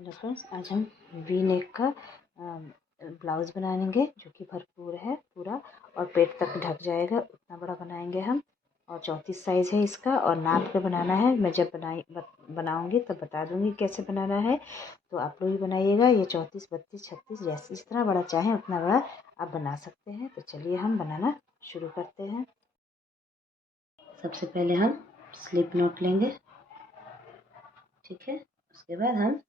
Hello friends, आज हम V neck का ब्लाउज़ बनाएंगे जो कि भरपूर है पूरा और पेट तक ढक जाएगा, उतना बड़ा बनाएंगे हम। और 34 साइज़ है इसका और नाप के बनाना है। मैं जब बनाऊंगी तब बता दूंगी कैसे बनाना है, तो आप लोग भी बनाइएगा। ये 34, 32, 36 जैसे जितना बड़ा चाहें उतना बड़ा आप बना सकते हैं। तो चलिए हम बनाना शुरू करते हैं। सबसे पहले हम स्लिप नॉट लेंगे, ठीक है। उसके बाद हम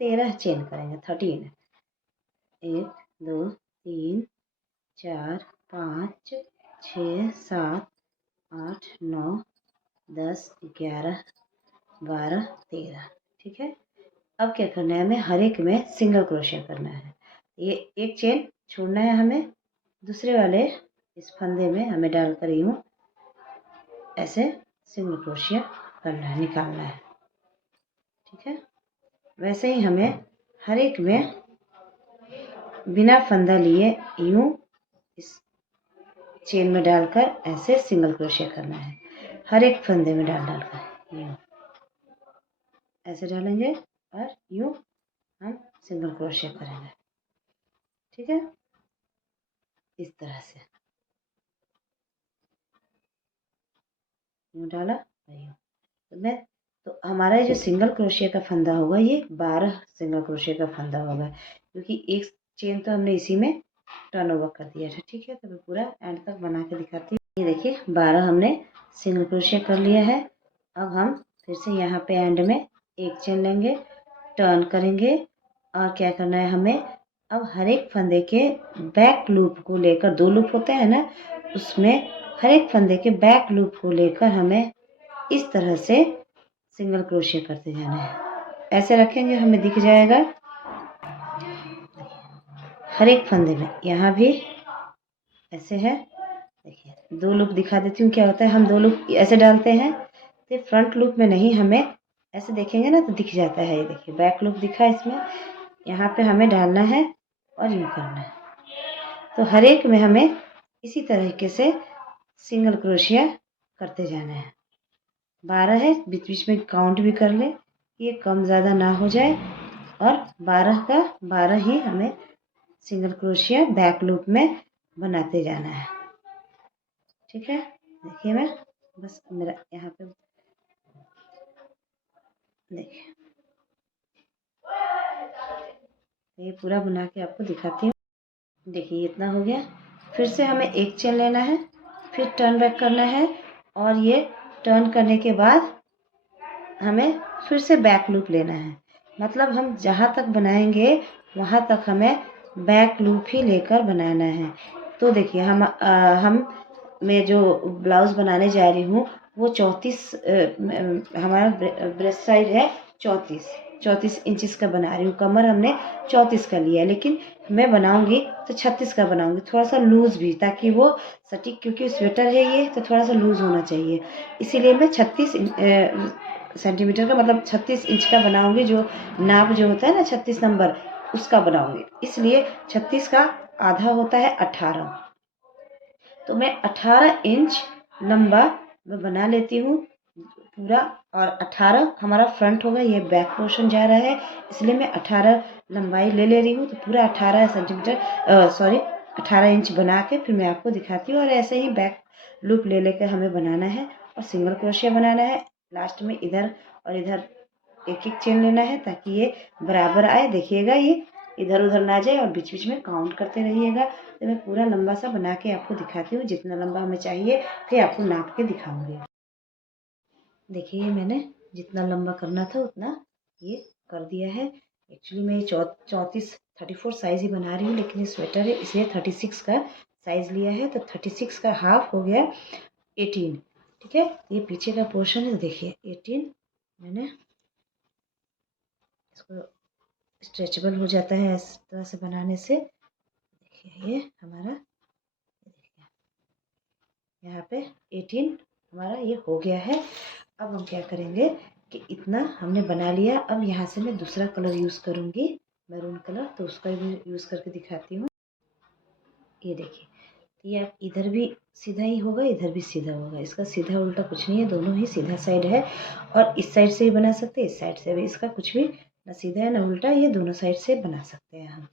13 चेन करेंगे, 13। 1 2 3 4 5 6 7 8 9 10 11 12 13, ठीक है। अब क्या करना है, हमें हर एक में सिंगल क्रोशिया करना है। ये एक चेन छोड़ना है हमें, दूसरे वाले इस फंदे में हमें डाल कर यूँ ऐसे सिंगल क्रोशिया करना है, निकालना है, ठीक है। वैसे ही हमें हर एक में बिना फंदा लिए यूँ इस चेन में डालकर ऐसे सिंगल क्रोशिया करना है। हर एक फंदे में डालकर यूँ ऐसे डालेंगे और यूँ हम सिंगल क्रोशिया करेंगे, ठीक है। इस तरह से यूँ डाला और यूँ। तो हमारा जो सिंगल क्रोशिया का फंदा होगा ये 12 सिंगल क्रोशिया का फंदा होगा, क्योंकि एक चेन तो हमने इसी में टर्न ओवर कर दिया था, ठीक है। तो मैं पूरा एंड तक बना के दिखाती हूँ। ये देखिए 12 हमने सिंगल क्रोशिया कर लिया है। अब हम फिर से यहाँ पे एंड में एक चेन लेंगे, टर्न करेंगे और क्या करना है हमें, अब हर एक फंदे के बैक लूप को लेकर, 2 लूप होते हैं ना, उसमें हर एक फंदे के बैक लूप को लेकर हमें इस तरह से सिंगल क्रोशिया करते जाना है। ऐसे रखेंगे हमें दिख जाएगा हर एक फंदे में। यहाँ भी ऐसे है, देखिए 2 लूप दिखा देती हूँ। क्या होता है, हम 2 लूप ऐसे डालते हैं तो फ्रंट लूप में नहीं, हमें ऐसे देखेंगे ना तो दिख जाता है। ये देखिए बैक लूप दिखा इसमें, यहाँ पे हमें डालना है और यूँ करना है। तो हर एक में हमें इसी तरीके से सिंगल क्रोशिया करते जाना है। 12 है, बीच बीच में काउंट भी कर ले, ये कम ज़्यादा ना हो जाए। और 12 का 12 ही हमें सिंगल क्रोशिया बैक लूप में बनाते जाना है, ठीक है। देखिए मैं बस मेरा यहाँ पे देखिए ये पूरा बना के आपको दिखाती हूँ। देखिए इतना हो गया। फिर से हमें एक चेन लेना है, फिर टर्न बैक करना है और ये टर्न करने के बाद हमें फिर से बैक लूप लेना है। मतलब हम जहाँ तक बनाएंगे वहाँ तक हमें बैक लूप ही लेकर बनाना है। तो देखिए हम मैं जो ब्लाउज़ बनाने जा रही हूँ वो 34 हमारा ब्रेस्ट साइड है 34 इंचेस का बना रही हूँ। कमर हमने 34 का लिया है, लेकिन मैं बनाऊंगी तो 36 का बनाऊंगी, थोड़ा सा लूज़ भी, ताकि वो सटीक, क्योंकि स्वेटर है ये तो थोड़ा सा लूज़ होना चाहिए। इसीलिए मैं 36 सेंटीमीटर का, मतलब 36 इंच का बनाऊंगी। जो नाप जो होता है ना 36 नंबर, उसका बनाऊंगी। इसलिए 36 का आधा होता है 18, तो मैं 18 इंच लंबा मैं बना लेती हूँ पूरा। और 18 हमारा फ्रंट होगा, ये बैक पोर्शन जा रहा है, इसलिए मैं 18 लंबाई ले ले रही हूँ। तो पूरा 18 सेंटीमीटर 18 इंच बना के फिर मैं आपको दिखाती हूँ। और ऐसे ही बैक लूप ले लेकर हमें बनाना है और सिंगल क्रोशिया बनाना है। लास्ट में इधर और इधर एक एक चेन लेना है ताकि ये बराबर आए। देखिएगा ये इधर उधर ना जाए और बीच बीच में काउंट करते रहिएगा। तो मैं पूरा लंबा सा बना के आपको दिखाती हूँ, जितना लंबा हमें चाहिए फिर आपको नाप के दिखाऊंगी। देखिए ये मैंने जितना लंबा करना था उतना ये कर दिया है। एक्चुअली मैं ये 34 साइज़ ही बना रही हूँ, लेकिन ये स्वेटर है इसलिए 36 का साइज़ लिया है। तो 36 का हाफ हो गया 18, ठीक है। ये पीछे का पोर्शन है, देखिए 18 मैंने इसको स्ट्रेचेबल हो जाता है इस तरह से बनाने से। देखिए ये हमारा, देखिए यहाँ पे 18 हमारा ये हो गया है। अब हम क्या करेंगे कि इतना हमने बना लिया। अब यहाँ से मैं दूसरा कलर यूज़ करूँगी, मैरून कलर, तो उसका भी यूज़ करके दिखाती हूँ। ये देखिए, तो ये इधर भी सीधा ही होगा, इधर भी सीधा होगा। इसका सीधा उल्टा कुछ नहीं है, दोनों ही सीधा साइड है। और इस साइड से भी बना सकते हैं, इस साइड से भी, इसका कुछ भी ना सीधा है ना उल्टा, ये दोनों साइड से बना सकते हैं हम।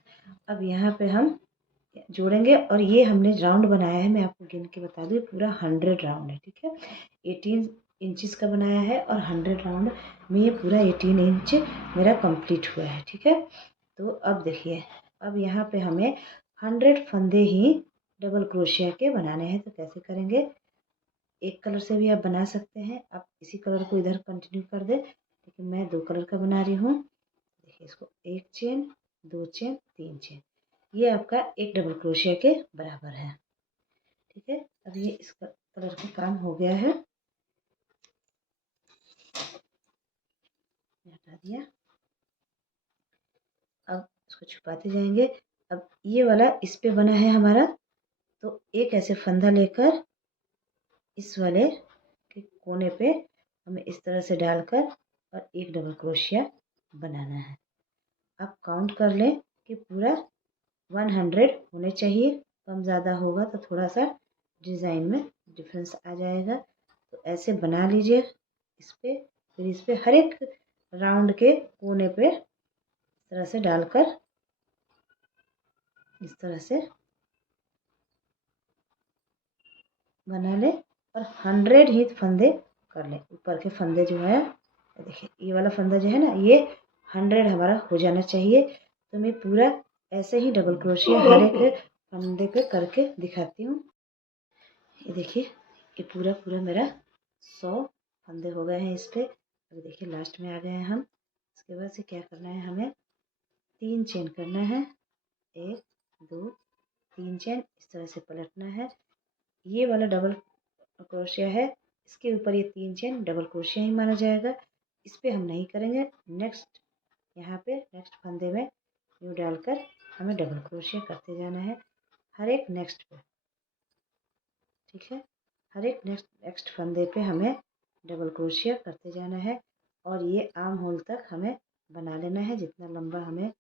अब यहाँ पे हम जोड़ेंगे और ये हमने राउंड बनाया है, मैं आपको गिन के बता दूँ, पूरा 100 राउंड है, ठीक है। 18 इंचज़ का बनाया है और 100 राउंड में ये पूरा 18 इंच मेरा कंप्लीट हुआ है, ठीक है। तो अब देखिए, अब यहाँ पे हमें 100 फंदे ही डबल क्रोशिया के बनाने हैं। तो कैसे करेंगे, एक कलर से भी आप बना सकते हैं, आप इसी कलर को इधर कंटिन्यू कर दें, लेकिन मैं 2 कलर का बना रही हूँ। देखिए इसको 1 चेन, 2 चेन, 3 चेन, ये आपका एक डबल क्रोशिया के बराबर है, ठीक है। अब ये इस कलर का काम हो गया है, हटा दिया। अब इसको छुपाते जाएंगे। अब ये वाला इस पे बना है हमारा, तो एक ऐसे फंदा लेकर इस वाले के कोने पे हमें इस तरह से डालकर और एक डबल क्रोशिया बनाना है। आप काउंट कर लें कि पूरा 100 होने चाहिए, कम ज़्यादा होगा तो थोड़ा सा डिज़ाइन में डिफरेंस आ जाएगा। तो ऐसे बना लीजिए इस पे, फिर इस पे हर एक राउंड के कोने पे इस तरह से डालकर इस तरह से बना लें और 100 ही फंदे कर लें। ऊपर के फंदे जो है, देखिए ये वाला फंदा जो है ना, ये 100 हमारा हो जाना चाहिए। तो मैं पूरा ऐसे ही डबल क्रोशिया हर एक फंदे पे करके दिखाती हूँ। ये देखिए, ये पूरा पूरा मेरा 100 फंदे हो गए हैं इस पे। अभी देखिए लास्ट में आ गए हैं हम। इसके बाद से क्या करना है, हमें 3 चेन करना है, 1 2 3 चेन इस तरह से पलटना है। ये वाला डबल क्रोशिया है, इसके ऊपर ये 3 चेन डबल क्रोशिया ही माना जाएगा, इस पे हम नहीं करेंगे। नेक्स्ट यहाँ पे नेक्स्ट फंदे में यूँ डालकर हमें डबल क्रोशिया करते जाना है हर एक नेक्स्ट पे, ठीक है। हर एक नेक्स्ट फंदे पे हमें डबल क्रोशिया करते जाना है और ये आर्म होल तक हमें बना लेना है। जितना लंबा हमें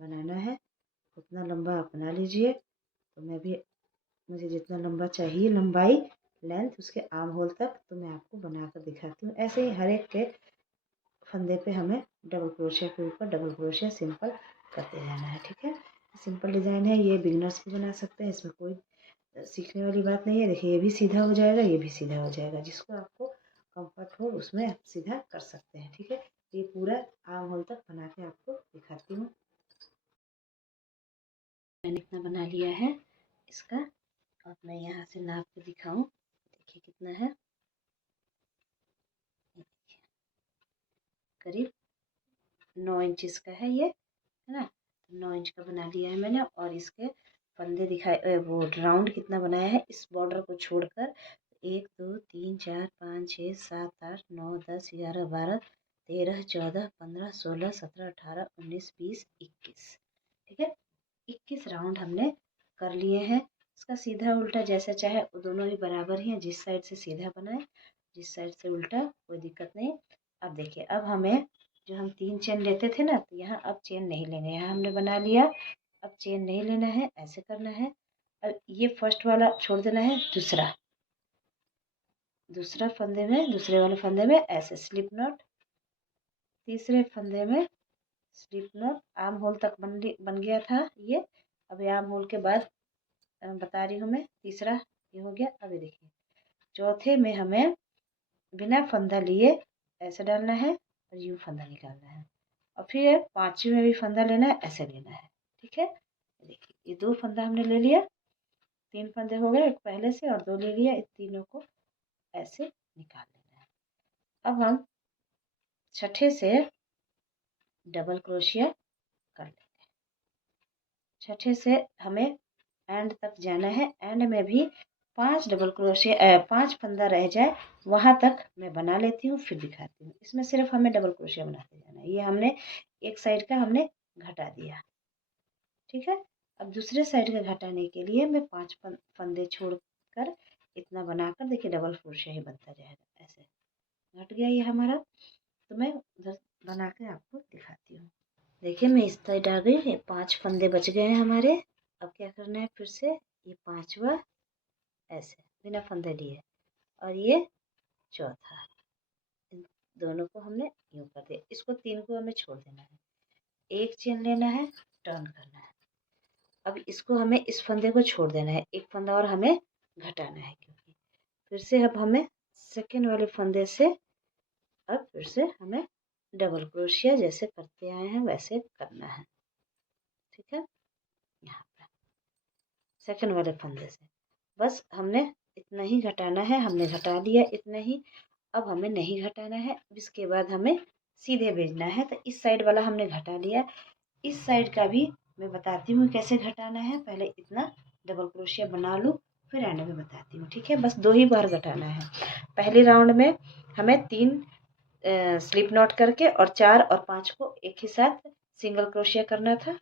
बनाना है उतना लंबा आप बना लीजिए। तो मैं भी, मुझे जितना लंबा चाहिए लंबाई लेंथ उसके आर्म होल तक, तो मैं आपको बना कर दिखाती हूँ। ऐसे ही हर एक के फंदे पे हमें डबल क्रोशिया के ऊपर डबल क्रोशिया सिंपल करते जाना है, ठीक है। सिंपल डिज़ाइन है, ये बिगनर्स भी बना सकते हैं, इसमें कोई सीखने वाली बात नहीं है। देखिए ये भी सीधा हो जाएगा, ये भी सीधा हो जाएगा, जिसको आपको कंफर्ट हो उसमें आप सीधा कर सकते हैं, ठीक है। ये पूरा आर्म होल तक बना के आपको दिखाती हूँ। मैंने इतना बना लिया है इसका, और मैं यहाँ से नाप के दिखाऊं, देखिए कितना है, करीब 9 इंचेस का है ये, है ना। 9 इंच का बना लिया है मैंने, और इसके फंदे दिखाए, वो राउंड कितना बनाया है इस बॉर्डर को छोड़कर, 1 2 3 4 5 6 7 8 9 10 11 12 13 14 15 16 17 18 19 20 21, ठीक है। 21 राउंड हमने कर लिए हैं। इसका सीधा उल्टा जैसा चाहे, वो दोनों ही बराबर ही हैं, जिस साइड से सीधा बनाए जिस साइड से उल्टा कोई दिक्कत नहीं। अब देखिए, अब हमें जो हम 3 चेन लेते थे ना, तो यहाँ अब चेन नहीं लेंगे, यहाँ हमने बना लिया, अब चेन नहीं लेना है, ऐसे करना है। अब ये फर्स्ट वाला छोड़ देना है, दूसरा दूसरा फंदे में, दूसरे वाले फंदे में ऐसे स्लिप नॉट, तीसरे फंदे में स्लिप नॉट, आर्म होल तक बन गया था ये। अब आर्म होल के बाद बता रही हूँ मैं, तीसरा ये हो गया। अभी देखिए चौथे में हमें बिना फंदा लिए ऐसे डालना है और यूँ फंदा निकालना है, और फिर पांचवी में भी फंदा लेना है, ऐसे लेना है, ठीक है। देखिए ये 2 फंदा हमने ले लिया, 3 फंदे हो गए, एक पहले से और 2 ले लिया, इन तीनों को ऐसे निकाल लेना है। अब हम छठे से डबल क्रोशिया कर लेंगे। छठे से हमें एंड तक जाना है, एंड में भी 5 डबल क्रोशिया 5 फंदा रह जाए वहां तक मैं बना लेती हूँ, फिर दिखाती हूँ। इसमें सिर्फ हमें डबल क्रोशिया बनाते जाना है। ये हमने एक साइड का हमने घटा दिया, ठीक है। अब दूसरे साइड का घटाने के लिए मैं 5 फंदे छोड़कर इतना बनाकर, देखिए डबल क्रोशिया ही बनता जाएगा, ऐसे घट गया ये हमारा। तो मैं उधर बना के आपको दिखाती हूँ। देखिए मैं इस साइड आ गई, ये 5 फंदे बच गए हैं हमारे। अब क्या करना है, फिर से ये 5वां ऐसे बिना फंदे लिए, और ये चौथा, इन दोनों को हमने यूँ कर दिया, इसको 3 को हमें छोड़ देना है। एक चेन लेना है, टर्न करना है। अब इसको हमें इस फंदे को छोड़ देना है, एक फंदा और हमें घटाना है, क्योंकि फिर से अब हमें सेकेंड वाले फंदे से अब फिर से हमें डबल क्रोशिया जैसे करते आए हैं वैसे करना है। ठीक है, यहाँ पे सेकेंड वाले फंदे से बस हमने इतना ही घटाना है, हमने घटा लिया इतना ही। अब हमें नहीं घटाना है, इसके बाद हमें सीधे भेजना है। तो इस साइड वाला हमने घटा लिया, इस साइड का भी मैं बताती हूँ कैसे घटाना है। पहले इतना डबल क्रोशिया बना लूँ, फिर एंड में बताती हूँ। ठीक है, बस 2 ही बार घटाना है। पहले राउंड में हमें 3 स्लिप नॉट करके और 4 और 5 को एक ही साथ सिंगल क्रोशिया करना था।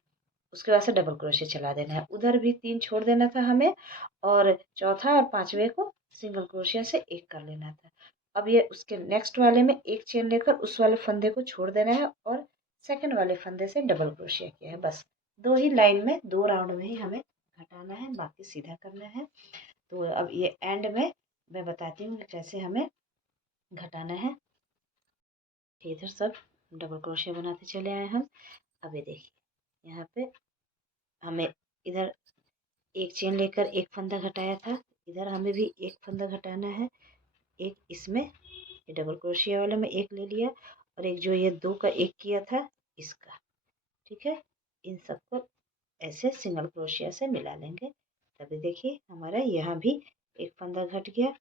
उसके बाद से डबल क्रोशिया चला देना है। उधर भी 3 छोड़ देना था हमें, और चौथा और 5वें को सिंगल क्रोशिया से एक कर लेना था। अब ये उसके नेक्स्ट वाले में एक चेन लेकर उस वाले फंदे को छोड़ देना है और सेकंड वाले फंदे से डबल क्रोशिया किया है। बस 2 ही लाइन में 2 राउंड में ही हमें घटाना है, बाकी सीधा करना है। तो अब ये एंड में मैं बताती हूँ कैसे हमें घटाना है। इधर सब डबल क्रोशिया बनाते चले आए हम। अब ये देखिए यहाँ पे हमें इधर एक चेन लेकर एक फंदा घटाया था, इधर हमें भी एक फंदा घटाना है। एक इसमें ये डबल क्रोशिया वाले में एक ले लिया, और एक जो ये 2 का एक किया था इसका। ठीक है, इन सबको ऐसे सिंगल क्रोशिया से मिला लेंगे। तभी देखिए हमारा यहाँ भी एक फंदा घट गया।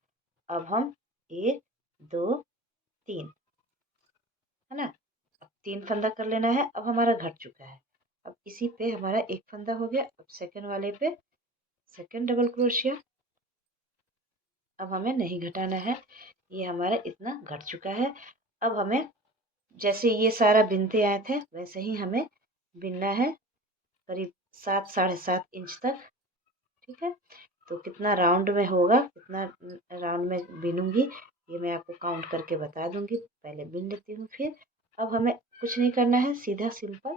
अब हम 1 2 3 है ना, अब 3 फंदा कर लेना है। अब हमारा घट चुका है, अब इसी पे हमारा एक फंदा हो गया। अब सेकंड वाले पे सेकंड डबल क्रोशिया, अब हमें नहीं घटाना है, ये हमारा इतना घट चुका है। अब हमें जैसे ये सारा बिनते आए थे वैसे ही हमें बिनना है, करीब 7 साढ़े 7 इंच तक। ठीक है, तो कितना राउंड में होगा, कितना राउंड में बिनूंगी ये मैं आपको काउंट करके बता दूंगी। पहले बिन लेती हूँ फिर। अब हमें कुछ नहीं करना है, सीधा सिंपल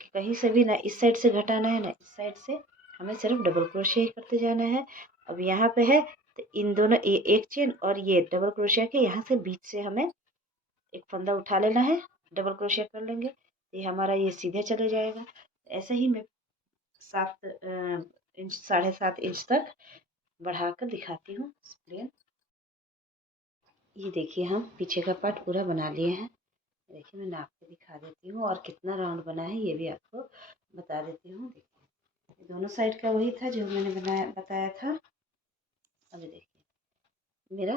कि कहीं से भी ना इस साइड से घटाना है ना इस साइड से, हमें सिर्फ डबल क्रोशिया ही करते जाना है। अब यहाँ पे है तो इन दोनों एक चेन और ये डबल क्रोशिया के यहाँ से बीच से हमें एक फंदा उठा लेना है, डबल क्रोशिया कर लेंगे, ये हमारा ये सीधे चले जाएगा। ऐसे ही मैं 7 इंच साढ़े 7 इंच तक बढ़ाकर दिखाती हूँ प्लेन। ये देखिए हम पीछे का पार्ट पूरा बना लिए हैं। देखिए मैं नाप के दिखा देती हूँ, और कितना राउंड बना है ये भी आपको बता देती हूँ। देखिए दोनों साइड का वही था जो मैंने बताया था। अभी देखिए मेरा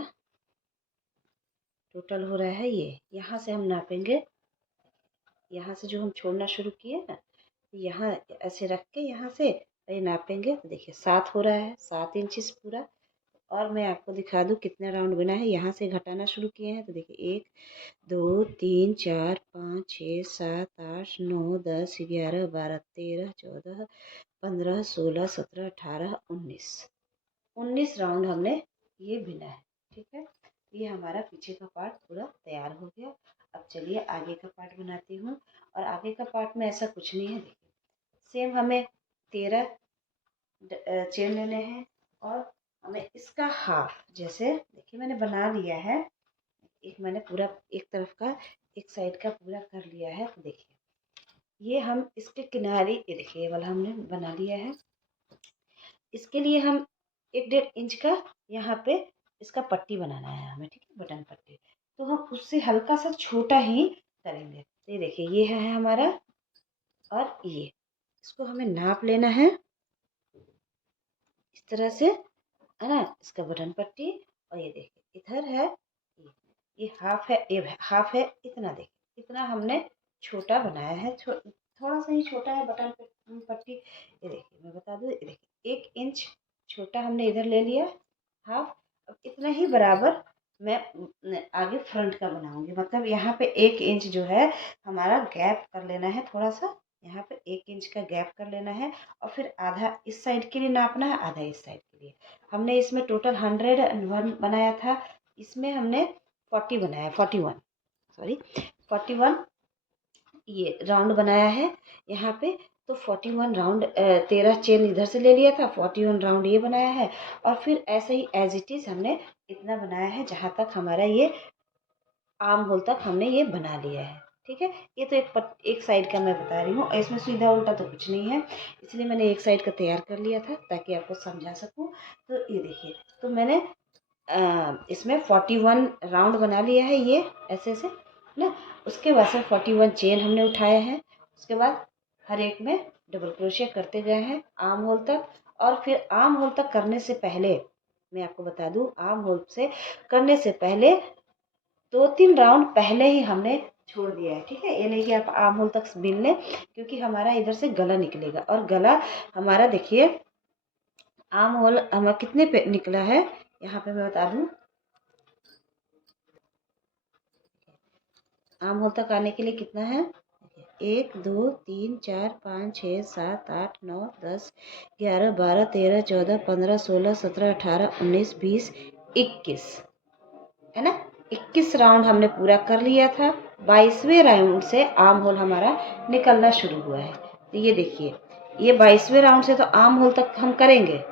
टोटल हो रहा है, ये यहाँ से हम नापेंगे, यहाँ से जो हम छोड़ना शुरू किए ना, यहाँ ऐसे रख के यहाँ से ये नापेंगे तो देखिए 7 हो रहा है, 7 इंचिस पूरा। और मैं आपको दिखा दूँ कितने राउंड बना है। यहाँ से घटाना शुरू किए हैं तो देखिए 1 2 3 4 5 6 7 8 9 10 11 12 13 14 15 16 17 18 19 राउंड हमने ये बिना है। ठीक है, ये हमारा पीछे का पार्ट पूरा तैयार हो गया। अब चलिए आगे का पार्ट बनाती हूँ। और आगे का पार्ट में ऐसा कुछ नहीं है। देखिए सेम हमें 13 चेन लेने हैं, और हमें इसका हाफ, जैसे देखिए मैंने बना लिया है, एक मैंने पूरा एक तरफ का एक साइड का पूरा कर लिया है। तो देखिए ये हम इसके किनारे, ये देखिए ये वाला हमने बना लिया है। इसके लिए हम 1 1.5 इंच का यहाँ पे इसका पट्टी बनाना है हमें। ठीक है, बटन पट्टी, तो हम उससे हल्का सा छोटा ही करेंगे। ये देखिए ये है हमारा, और ये इसको हमें नाप लेना है इस तरह से, है ना, इसका बटन पट्टी। और ये देखिए इधर है ये हाफ है, ये हाफ है, इतना देखिए इतना हमने छोटा बनाया है, थोड़ा सा ही छोटा है बटन पट्टी। ये देखिए मैं बता दूँ, ये देखिए 1 इंच छोटा हमने इधर ले लिया हाफ। अब इतना ही बराबर मैं आगे फ्रंट का बनाऊंगी, मतलब यहाँ पे 1 इंच जो है हमारा गैप कर लेना है, थोड़ा सा यहाँ पे 1 इंच का गैप कर लेना है। और फिर आधा इस साइड के लिए नापना है, आधा इस साइड के लिए। हमने इसमें टोटल 101 बनाया था, इसमें हमने 40 बनाया, 41 सॉरी 41 ये राउंड बनाया है यहाँ पे। तो 41 राउंड 13 चेन इधर से ले लिया था, 41 राउंड ये बनाया है। और फिर ऐसे ही एज इट इज़ हमने इतना बनाया है जहाँ तक हमारा ये आर्म होल तक हमने ये बना लिया है। ठीक है। ये तो एक साइड का मैं बता रही हूँ, और इसमें सीधा उल्टा तो कुछ नहीं है, इसलिए मैंने एक साइड का तैयार कर लिया था ताकि आपको समझा सकूँ। तो ये देखिए, तो मैंने इसमें 41 राउंड बना लिया है, ये ऐसे ऐसे ना। उसके बाद से 41 चेन हमने उठाए हैं। उसके बाद हर एक में डबल क्रोशिया करते गए हैं आर्म होल तक। और फिर आर्म होल तक करने से पहले मैं आपको बता दूं, आर्म होल से करने से पहले 2-3 राउंड पहले ही हमने छोड़ दिया है। ठीक है, ये नहीं कि आप आर्म होल तक बिन लें, क्योंकि हमारा इधर से गला निकलेगा, और गला हमारा देखिए आर्म होल हमारा कितने पे निकला है, यहाँ पे मैं बता दूं। आर्म होल तक आने के लिए कितना है, 1 2 3 4 5 6 7 8 9 10 11 12 13 14 15 16 17 18 19 20 21 है ना। 21 राउंड हमने पूरा कर लिया था। 22वें राउंड से आर्म होल हमारा निकलना शुरू हुआ है। तो ये देखिए, ये 22वें राउंड से तो आर्म होल तक हम करेंगे।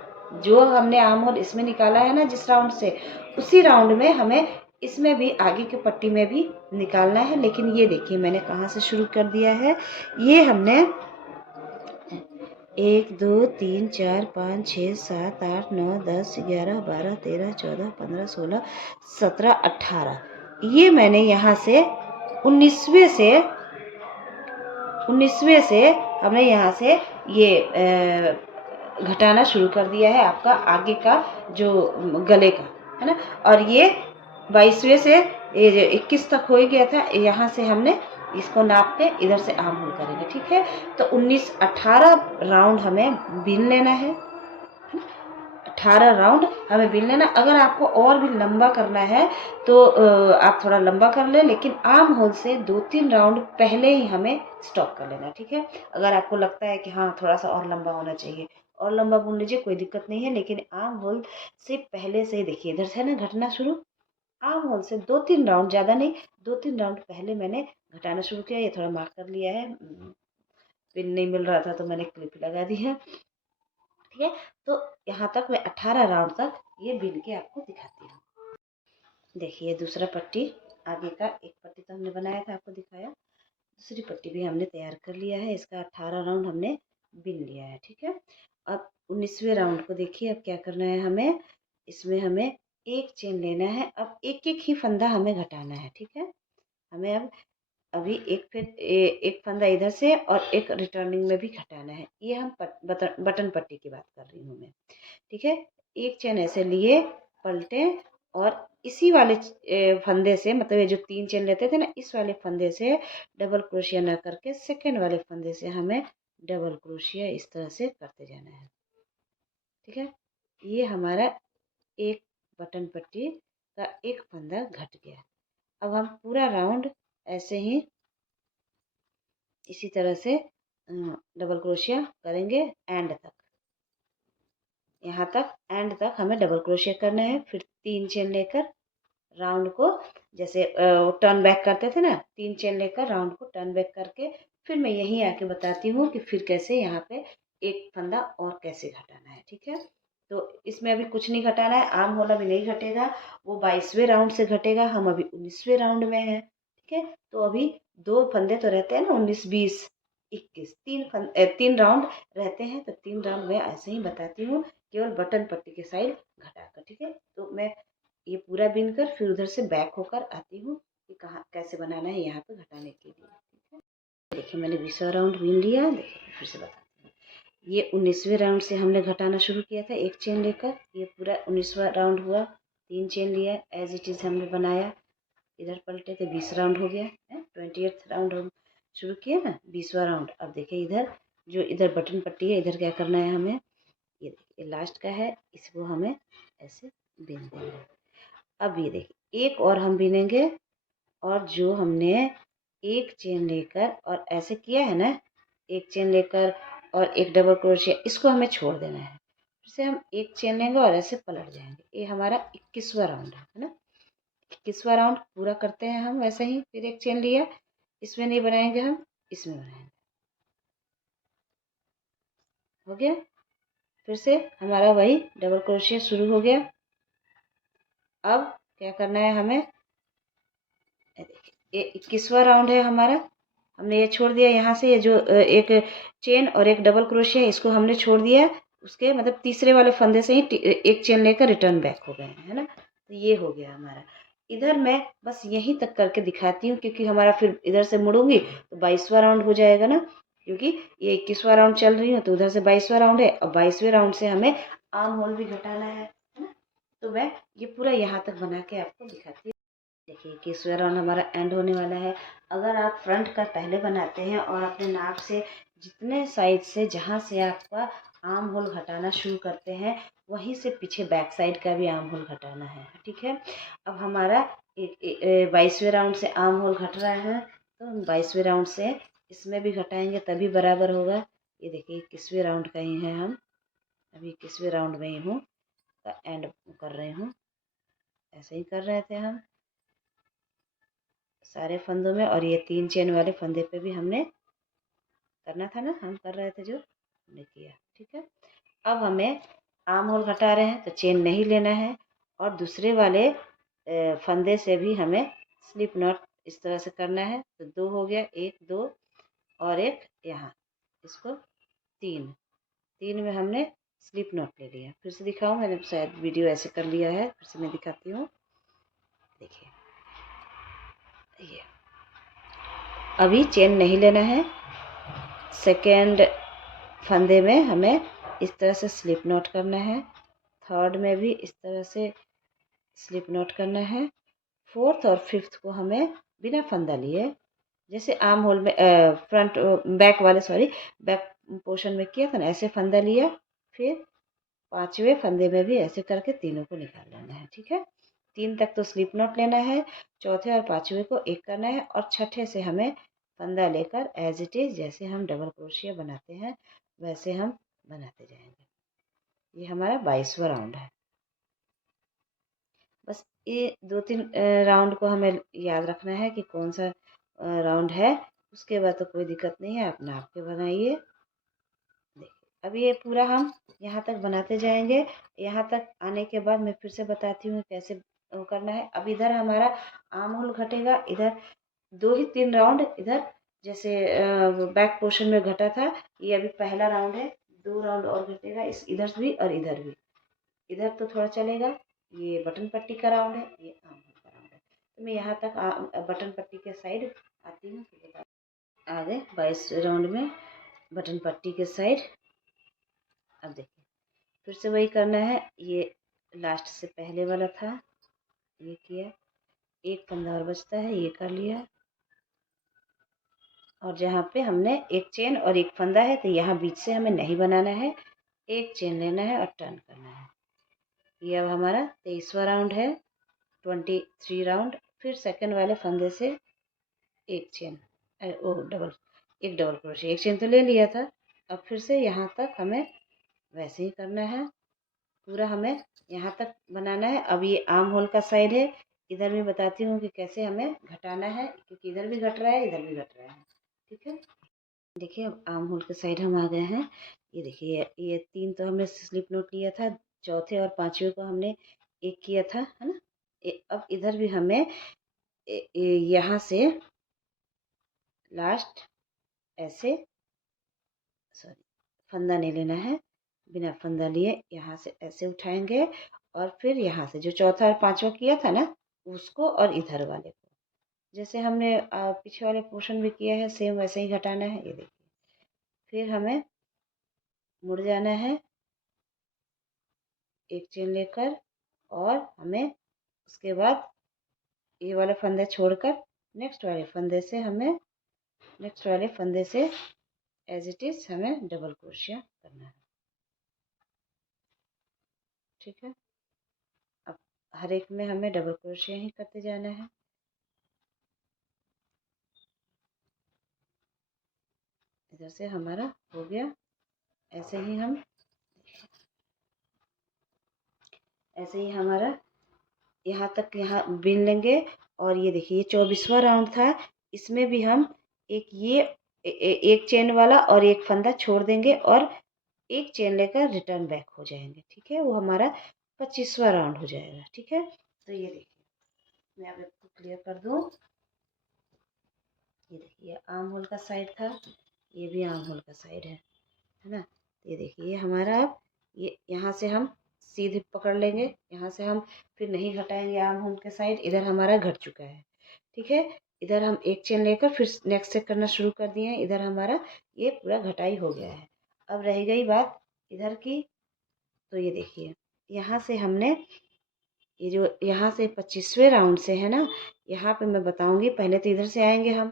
जो हमने आर्म होल इसमें निकाला है ना जिस राउंड से, उसी राउंड में हमें इसमें भी आगे की पट्टी में भी निकालना है। लेकिन ये देखिए मैंने कहाँ से शुरू कर दिया है। ये हमने 1 2 3 4 5 6 7 8 9 10 11 12 13 14 15 16 17 18, ये मैंने यहाँ से 19वें से हमने यहाँ से ये घटाना शुरू कर दिया है आपका आगे का जो गले का है ना। और ये 22वें से ये 21 तक हो गया था, यहाँ से हमने इसको नाप के इधर से आर्म होल करेंगे। ठीक है, तो 19-18 राउंड हमें बीन लेना है। 18 राउंड हमें बीन लेना। अगर आपको और भी लंबा करना है तो आप थोड़ा लंबा कर लें, लेकिन आर्म होल से 2-3 राउंड पहले ही हमें स्टॉप कर लेना। ठीक है, अगर आपको लगता है कि हाँ थोड़ा सा और लंबा होना चाहिए, और लंबा बुन लीजिए, कोई दिक्कत नहीं है। लेकिन आर्म होल से पहले से देखिए, इधर से ना घटना शुरू, आर्म होल से 2-3 राउंड, ज़्यादा नहीं, 2-3 राउंड पहले मैंने घटाना शुरू किया। ये थोड़ा मार्क कर लिया है, पिन नहीं मिल रहा था तो मैंने क्लिप लगा दी है। ठीक है, तो यहाँ तक मैं 18 राउंड तक ये बिन के आपको दिखाती हूँ। देखिए दूसरा पट्टी, आगे का एक पट्टी तो हमने बनाया था, आपको दिखाया। दूसरी पट्टी भी हमने तैयार कर लिया है, इसका 18 राउंड हमने बिन लिया है। ठीक है, अब 19वें राउंड को देखिए, अब क्या करना है हमें, इसमें हमें एक चेन लेना है। अब एक एक ही फंदा हमें घटाना है। ठीक है, हमें अब अभी एक फंदा इधर से और एक रिटर्निंग में भी घटाना है। ये हम बटन पट्टी की बात कर रही हूँ मैं। ठीक है, एक चेन ऐसे लिए, पलटे, और इसी वाले फंदे से, मतलब ये जो 3 चेन लेते थे ना, इस वाले फंदे से डबल क्रोशिया ना करके सेकेंड वाले फंदे से हमें डबल क्रोशिया इस तरह से करते जाना है। ठीक है, ये हमारा एक बटन पट्टी का एक फंदा घट गया। अब हम पूरा राउंड ऐसे ही इसी तरह से डबल क्रोशिया करेंगे एंड तक। यहाँ तक एंड तक हमें डबल क्रोशिया करना है। फिर 3 चेन लेकर राउंड को, जैसे टर्न बैक करते थे ना, 3 चेन लेकर राउंड को टर्न बैक करके फिर मैं यहीं आके बताती हूँ कि फिर कैसे यहाँ पे एक फंदा और कैसे घटाना है। ठीक है, तो इसमें अभी कुछ नहीं घटाना है, आर्म होल अभी नहीं घटेगा, वो 22वें राउंड से घटेगा। हम अभी 19वें राउंड में हैं। ठीक है, तो अभी 2 फंदे तो रहते हैं ना, 19 20 21, 3 राउंड रहते हैं। तो 3 राउंड मैं ऐसे ही बताती हूँ, केवल बटन पट्टी के साइड घटाकर। ठीक है, तो मैं ये पूरा बिन कर फिर उधर से बैक होकर आती हूँ कि कहाँ कैसे बनाना है यहाँ पे घटाने के लिए। ठीक है, देखिए मैंने 20वां राउंड बिन लिया। देखिए फिर से बताती हूँ, ये 19वें राउंड से हमने घटाना शुरू किया था एक चेन लेकर। ये पूरा 19वां राउंड हुआ, 3 चेन लिया, एज इट इज़ हमने बनाया, इधर पलटे तो 20 राउंड हो गया है। 28th राउंड हम शुरू किए ना, 20वां राउंड। अब देखिए इधर जो इधर बटन पट्टी है, इधर क्या करना है हमें, ये देखिए लास्ट का है, इसको हमें ऐसे बिन देना है। अब ये देखिए एक और हम बिनेंगे, और जो हमने एक चेन लेकर और ऐसे किया है ना, एक चेन लेकर और एक डबल क्रोशिया, इसको हमें छोड़ देना है। फिर से हम एक चेन लेंगे और ऐसे पलट जाएंगे। ये हमारा 21वां राउंड है ना। 21वां राउंड पूरा करते हैं हम वैसे ही। फिर एक चेन लिया, इसमें नहीं बनाएंगे हम, इसमें बनाएंगे। हो गया, फिर से हमारा वही डबल क्रोशिया शुरू हो गया। अब क्या करना है हमें, ये 21वां राउंड है हमारा। हमने ये छोड़ दिया यहाँ से, ये जो एक चेन और एक डबल क्रोशिया है इसको हमने छोड़ दिया, उसके मतलब तीसरे वाले फंदे से ही एक चेन लेकर रिटर्न बैक हो गए हैं, है ना। तो ये हो गया हमारा। इधर मैं बस यहीं तक करके दिखाती हूँ, क्योंकि हमारा फिर इधर से मुड़ूंगी तो 22वां राउंड हो जाएगा ना, क्योंकि ये 21वां राउंड चल रही हूँ तो उधर से 22वां राउंड है, और 22वें राउंड से हमें आर्म होल भी घटाना है ना। तो मैं ये पूरा यहाँ तक बना के आपको दिखाती हूँ। देखिए 21वां राउंड हमारा एंड होने वाला है। अगर आप फ्रंट का पहले बनाते हैं और अपने नाप से जितने साइड से जहाँ से आपका आर्म होल घटाना शुरू करते हैं, वहीं से पीछे बैक साइड का भी आर्म होल घटाना है, ठीक है। अब हमारा 22वें राउंड से आर्म होल घट रहा है, तो 22वें राउंड से इसमें भी घटाएंगे तभी बराबर होगा। ये देखिए 21वें राउंड का ही है, हम अभी 21वें राउंड में ही हूँ, का एंड कर रही हूँ। ऐसे ही कर रहे थे हम सारे फंदों में, और ये 3 चेन वाले फंदे पे भी हमने करना था ना, हम कर रहे थे जो हमने किया, ठीक है। अब हमें आर्म होल घटा रहे हैं तो चेन नहीं लेना है, और दूसरे वाले फंदे से भी हमें स्लिप नॉट इस तरह से करना है। तो 2 हो गया, 1 2 और एक यहाँ, इसको 3 3 में हमने स्लिप नॉट ले लिया। फिर से दिखाऊँ, मैंने शायद वीडियो ऐसे कर लिया है, फिर से मैं दिखाती हूँ। देखिए ये अभी चेन नहीं लेना है, सेकेंड फंदे में हमें इस तरह से स्लिप नॉट करना है, थर्ड में भी इस तरह से स्लिप नॉट करना है, फोर्थ और फिफ्थ को हमें बिना फंदा लिए, जैसे आर्म होल में फ्रंट बैक वाले बैक पोर्शन में किया था ना, ऐसे फंदा लिया। फिर 5वें फंदे में भी ऐसे करके तीनों को निकाल लेना है, ठीक है। 3 तक तो स्लिप नॉट लेना है, चौथे और 5वें को एक करना है, और छठे से हमें फंदा लेकर एज इट इज़ जैसे हम डबल क्रोशिया बनाते हैं वैसे हम बनाते जाएंगे। ये हमारा 22वां राउंड है। बस ये 2-3 राउंड को हमें याद रखना है कि कौन सा राउंड है, उसके बाद तो कोई दिक्कत नहीं है, अपना आप के बनाइए। देखिए अब ये पूरा हम यहाँ तक बनाते जाएंगे। यहाँ तक आने के बाद मैं फिर से बताती हूँ कैसे करना है। अब इधर हमारा आर्म होल घटेगा, इधर 2 ही 3 राउंड इधर जैसे बैक पोर्शन में घटा था, ये अभी पहला राउंड है। 2 राउंड और घटेगा, इस इधर भी और इधर भी। इधर तो थोड़ा चलेगा, ये बटन पट्टी का राउंड है, ये आर्म होल का राउंड है। तो मैं यहाँ तक बटन पट्टी के साइड आती हूँ, तो बता आगे 22 राउंड में बटन पट्टी के साइड। अब देखिए फिर से वही करना है, ये लास्ट से पहले वाला था, ये किया, एक फंदा और बचता है, ये कर लिया, और जहाँ पे हमने एक चेन और एक फंदा है तो यहाँ बीच से हमें नहीं बनाना है, एक चेन लेना है और टर्न करना है। ये अब हमारा 23वां राउंड है, 23 राउंड। फिर सेकंड वाले फंदे से एक चेन, एक डबल क्रोशिया, एक चेन तो ले लिया था। अब फिर से यहाँ तक हमें वैसे ही करना है, पूरा हमें यहाँ तक बनाना है। अब ये आर्म होल का साइड है, इधर भी बताती हूँ कि कैसे हमें घटाना है, क्योंकि इधर भी घट रहा है इधर भी घट रहा है, ठीक है। देखिए अब आर्म होल के साइड हम आ गए हैं। ये देखिए ये 3 तो हमने स्लिप नोट लिया था, चौथे और 5वें को हमने एक किया था, है ना। अब इधर भी हमें यहाँ से लास्ट ऐसे, सॉरी फंदा नहीं लेना है, बिना फंदा लिए यहाँ से ऐसे उठाएंगे, और फिर यहाँ से जो चौथा और 5वां किया था ना उसको और इधर वाले को जैसे हमने पीछे वाले पोर्शन भी किया है सेम वैसे ही घटाना है। ये देखिए फिर हमें मुड़ जाना है एक चेन लेकर, और हमें उसके बाद ये वाले फंदे छोड़कर नेक्स्ट वाले फंदे से एज इट इज़ हमें डबल क्रोशिया करना है, ठीक है। अब हर एक में हमें डबल क्रोशिया ही करते जाना है। इधर से हमारा हो गया, ऐसे ही हमारा यहाँ तक यहाँ बिन लेंगे। और ये देखिए 24वां राउंड था, इसमें भी हम एक चेन वाला और एक फंदा छोड़ देंगे और एक चेन लेकर रिटर्न बैक हो जाएंगे, ठीक है। वो हमारा 25वां राउंड हो जाएगा, ठीक है। तो ये देखिए मैं अब आपको क्लियर कर दूँ, ये देखिए आर्म होल का साइड था, ये भी आर्म होल का साइड है ना। ये देखिए ये हमारा, अब ये यहाँ से हम सीधे पकड़ लेंगे, यहाँ से हम फिर नहीं घटाएंगे आर्म होल के साइड, इधर हमारा घट चुका है। ठीक है, इधर हम एक चेन लेकर फिर नेक्स्ट से करना शुरू कर दिए हैं, इधर हमारा ये पूरा घटाई हो गया है। अब रह गई बात इधर की, तो ये देखिए यहाँ से हमने ये जो यहाँ से 25वें राउंड से है ना, यहाँ पे मैं बताऊंगी, पहले तो इधर से आएंगे हम।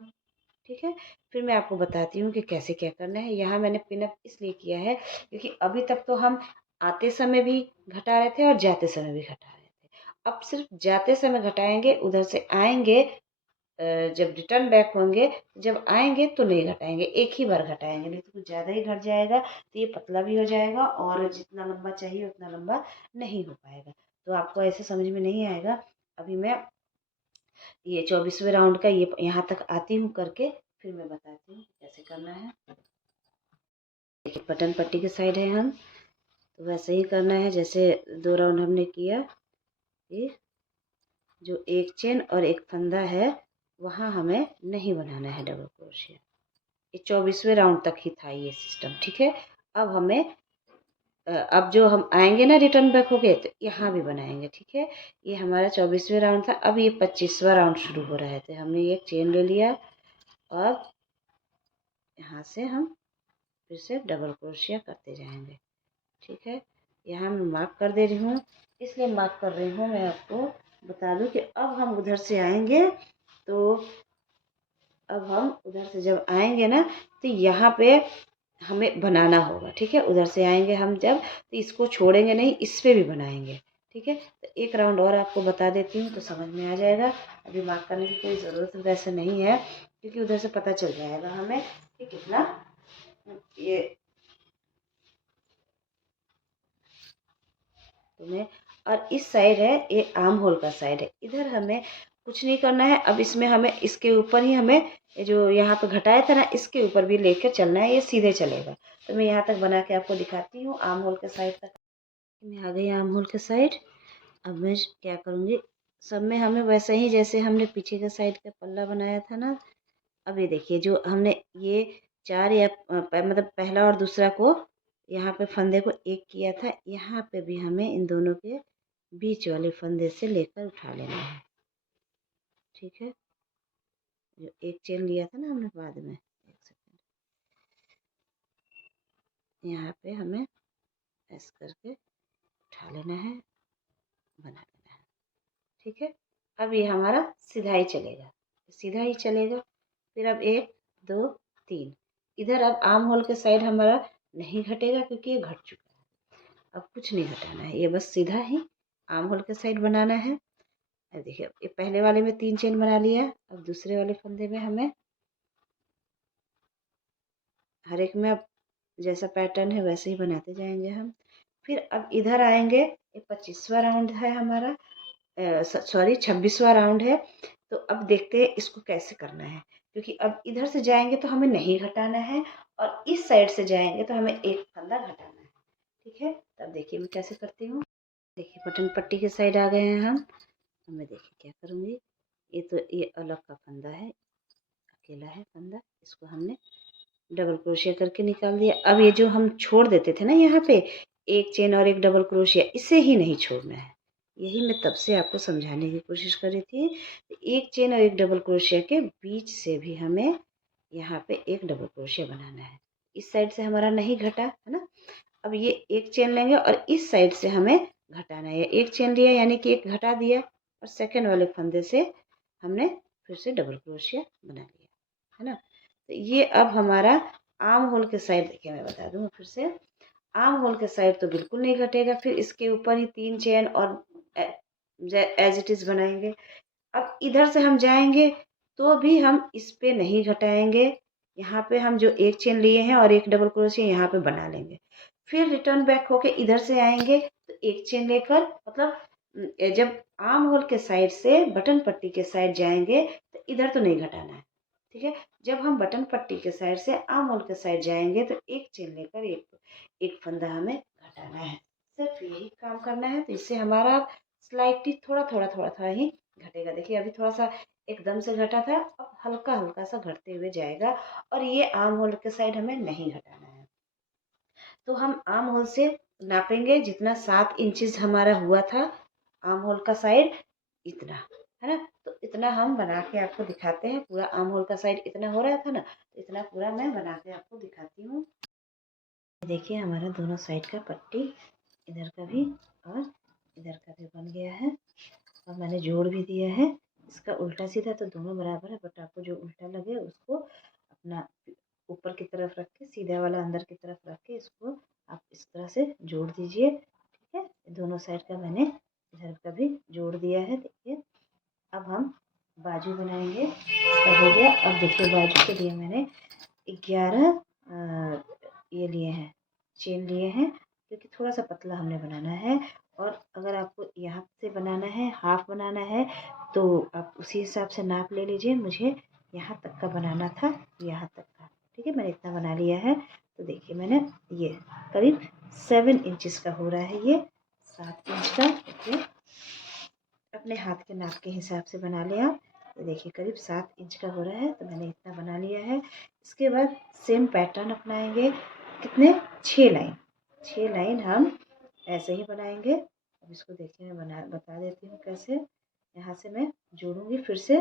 ठीक है, फिर मैं आपको बताती हूँ कि कैसे क्या करना है। यहाँ मैंने पिनअप इसलिए किया है क्योंकि अभी तक तो हम आते समय भी घटा रहे थे और जाते समय भी घटा रहे थे। अब सिर्फ जाते समय घटाएंगे, उधर से आएंगे, जब रिटर्न बैक होंगे, जब आएंगे तो नहीं घटाएंगे, एक ही बार घटाएंगे, नहीं तो कुछ ज़्यादा ही घट जाएगा तो ये पतला भी हो जाएगा और जितना लंबा चाहिए उतना लंबा नहीं हो पाएगा, तो आपको ऐसे समझ में नहीं आएगा। अभी मैं ये 24वें राउंड का ये यहाँ तक आती हूँ करके, फिर मैं बताती हूँ कैसे करना है। देखिए बटन पट्टी के साइड है हम, तो वैसे ही करना है जैसे 2 राउंड हमने किया। ये जो एक चेन और एक फंदा है वहाँ हमें नहीं बनाना है डबल क्रोशिया। ये 24वें राउंड तक ही था ये सिस्टम। ठीक है, अब हमें अब जो हम आएंगे ना रिटर्न बैक हो गए तो यहाँ भी बनाएंगे। ठीक है, ये हमारा 24वें राउंड था, अब ये 25वां राउंड शुरू हो रहे थे। हमने ये चेन ले लिया और यहाँ से हम फिर से डबल क्रोशिया करते जाएंगे। ठीक है, यहाँ मैं मार्क कर दे रही हूँ, इसलिए मार्क कर रही हूँ, मैं आपको बता दूँ कि अब हम उधर से आएंगे, तो अब हम उधर से जब आएंगे ना तो यहाँ पे हमें बनाना होगा। ठीक है, उधर से आएंगे हम जब, तो इसको छोड़ेंगे नहीं, इस पे भी बनाएंगे। ठीक है, तो एक राउंड और आपको बता देती हूँ तो समझ में आ जाएगा। अभी मार्क करने की कोई ज़रूरत वैसे नहीं है क्योंकि उधर से पता चल जाएगा हमें कि कितना ये तुम्हें। और इस साइड है ये आर्म होल का साइड है, इधर हमें कुछ नहीं करना है। अब इसमें हमें इसके ऊपर ही हमें ये जो यहाँ पे घटाया था ना, इसके ऊपर भी लेकर चलना है, ये सीधे चलेगा। तो मैं यहाँ तक बना के आपको दिखाती हूँ आर्म होल के साइड तक। मैं आ गई आर्म होल के साइड। अब मैं क्या करूँगी, सब में हमें वैसे ही जैसे हमने पीछे का साइड का पल्ला बनाया था ना। अब ये देखिए जो हमने ये 4 या मतलब पहला और दूसरा को यहाँ पे फंदे को एक किया था, यहाँ पे भी हमें इन दोनों के बीच वाले फंदे से लेकर उठा लेना है। ठीक है, जो एक चेन लिया था ना हमने बाद में, एक सेकंड, यहाँ पे हमें ऐसे करके उठा लेना है, बना लेना है। ठीक है, अब ये हमारा सीधा ही चलेगा, सीधा ही चलेगा। फिर अब 1 2 3, इधर अब आर्म होल के साइड हमारा नहीं घटेगा क्योंकि ये घट चुका है। अब कुछ नहीं घटाना है, ये बस सीधा ही आर्म होल के साइड बनाना है। अब देखिए ये पहले वाले में 3 चेन बना लिया, अब दूसरे वाले फंदे में हमें हर एक में अब जैसा पैटर्न है वैसे ही बनाते जाएंगे हम। फिर अब इधर आएंगे, ये 25वां राउंड है हमारा, सॉरी 26वां राउंड है। तो अब देखते हैं इसको कैसे करना है, क्योंकि अब इधर से जाएंगे तो हमें नहीं घटाना है और इस साइड से जाएंगे तो हमें एक फंदा घटाना है। ठीक है, तब देखिए मैं कैसे करती हूँ। देखिए बटन पट्टी के साइड आ गए हैं हम। अब मैं देखिए क्या करूँगी, ये तो ये अलग का फंदा है, अकेला है फंदा, इसको हमने डबल क्रोशिया करके निकाल दिया। अब ये जो हम छोड़ देते थे ना यहाँ पे एक चेन और एक डबल क्रोशिया, इसे ही नहीं छोड़ना है। यही मैं तब से आपको समझाने की कोशिश कर रही थी। एक चेन और एक डबल क्रोशिया के बीच से भी हमें यहाँ पे एक डबल क्रोशिया बनाना है। इस साइड से हमारा नहीं घटा है ना, अब ये एक चेन लेंगे और इस साइड से हमें घटाना है। एक चेन लिया यानी कि एक घटा दिया और सेकेंड वाले फंदे से हमने फिर से डबल क्रोशिया बना लिया, है ना। तो ये अब हमारा आर्म होल के साइड, देखिए मैं बता दूँ फिर से, आर्म होल के साइड तो बिल्कुल नहीं घटेगा, फिर इसके ऊपर ही 3 चेन और एज इट इज़ बनाएंगे। अब इधर से हम जाएंगे तो भी हम इस पे नहीं घटाएंगे, यहाँ पे हम जो एक चेन लिए हैं और एक डबल क्रोशिया यहाँ पे बना लेंगे। फिर रिटर्न बैक होके इधर से आएंगे तो एक चेन लेकर, मतलब जब आर्म होल के साइड से बटन पट्टी के साइड जाएंगे तो इधर तो नहीं घटाना है। ठीक है, जब हम बटन पट्टी के साइड से आर्म होल के साइड जाएंगे तो एक चेन लेकर एक फंदा हमें घटाना है। सिर्फ यही काम करना है, तो इससे हमारा स्लाइटली थोड़ा थोड़ा ही घटेगा। देखिए अभी थोड़ा सा एकदम से घटा था, अब हल्का हल्का सा घटते हुए जाएगा। और ये आर्म होल के साइड हमें नहीं घटाना है। तो हम आर्म होल से नापेंगे, जितना 7 इंचेस हमारा हुआ था आर्म होल का साइड, इतना है ना। तो इतना हम बना के आपको दिखाते हैं। पूरा आर्म होल का साइड इतना हो रहा था ना, तो इतना पूरा मैं बना के आपको दिखाती हूँ। देखिए हमारा दोनों साइड का पट्टी, इधर का भी और इधर का भी बन गया है। और मैंने जोड़ भी दिया है। इसका उल्टा सीधा तो दोनों बराबर है, बट आपको जो उल्टा लगे उसको अपना ऊपर की तरफ रख के, सीधा वाला अंदर की तरफ रख के इसको आप इस तरह से जोड़ दीजिए। ठीक है, दोनों साइड का मैंने इधर का भी जोड़ दिया है। देखिए अब हम बाजू बनाएंगे। इसका हो गया। अब देखिए बाजू के लिए मैंने 11 ये लिए हैं, चेन लिए हैं, क्योंकि थोड़ा सा पतला हमने बनाना है। और अगर आपको यहाँ से बनाना है, हाफ बनाना है, तो आप उसी हिसाब से नाप ले लीजिए। मुझे यहाँ तक का बनाना था, यहाँ तक का। ठीक है, मैंने इतना बना लिया है। तो देखिए मैंने ये करीब 7 इंचेस का हो रहा है, ये 7 इंच का। देखिए अपने हाथ के नाप के हिसाब से बना लिया। ये देखिए करीब 7 इंच का हो रहा है, तो मैंने इतना बना लिया है। इसके बाद सेम पैटर्न अपनाएंगे। कितने? 6 लाइन। 6 लाइन हम ऐसे ही बनाएंगे। अब इसको देखिए मैं बता देती हूँ कैसे। यहाँ से मैं जोड़ूंगी फिर से।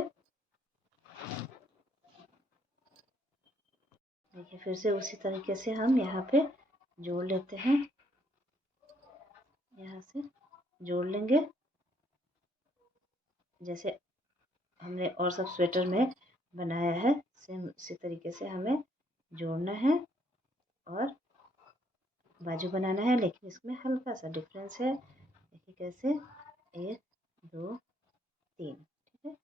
देखिए फिर से उसी तरीके से हम यहाँ पे जोड़ लेते हैं। यहाँ से जोड़ लेंगे, जैसे हमने और सब स्वेटर में बनाया है, सेम उसी तरीके से हमें जोड़ना है और बाजू बनाना है। लेकिन इसमें हल्का सा डिफरेंस है। देखिए कैसे, 1 2 3। ठीक है,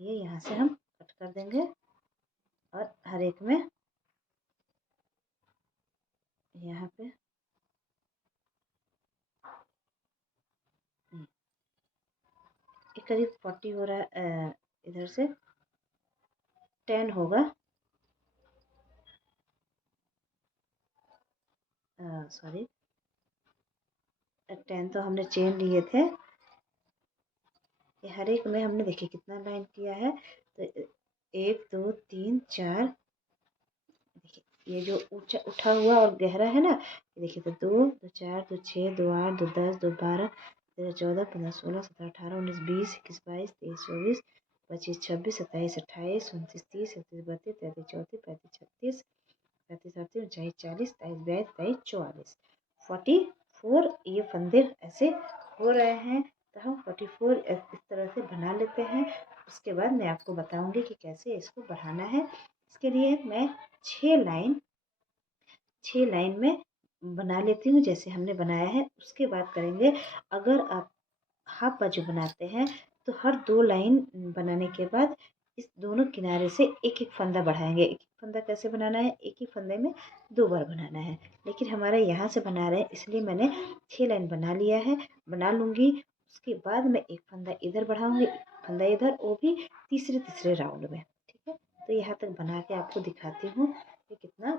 ये यहाँ से हम कट कर देंगे और हर एक में यहाँ पे ये करीब 40 हो रहा है। इधर से 10 होगा। सॉरी, 10 तो हमने चेन लिए थे। ये हर एक में हमने देखिए कितना लाइन किया है। तो 1 2 3 4। देखिए ये जो ऊंचा उठा हुआ और गहरा है ना, ये देखिए तो 2 2 4 2 6 2 8 2 10 2 12 13 14 15 16 17 18 19 20 21 22 23 24 25 26 27 28 29 30 31 32 33 34 35 36 37 38 39 40 41 42 23 24 44 ये फंदे ऐसे हो रहे हैं। तो हम 44 इस तरह से बना लेते हैं। उसके बाद मैं आपको बताऊंगी कि कैसे इसको बढ़ाना है। इसके लिए मैं 6 लाइन में बना लेती हूँ, जैसे हमने बनाया है। उसके बाद करेंगे, अगर आप हाफ बाजू बनाते हैं तो हर 2 लाइन बनाने के बाद इस दोनों किनारे से एक एक फंदा बढ़ाएंगे। एक एक फंदा कैसे बनाना है, एक ही फंदे में 2 बार बनाना है। लेकिन हमारे यहाँ से बना रहे हैं, इसलिए मैंने 6 लाइन बना लिया है, बना लूँगी। उसके बाद मैं एक फंदा इधर बढ़ाऊँगी, एक फंदा इधर, वो भी तीसरे तीसरे राउंड में। ठीक है, तो यहाँ तक बना के आपको दिखाती हूँ कि कितना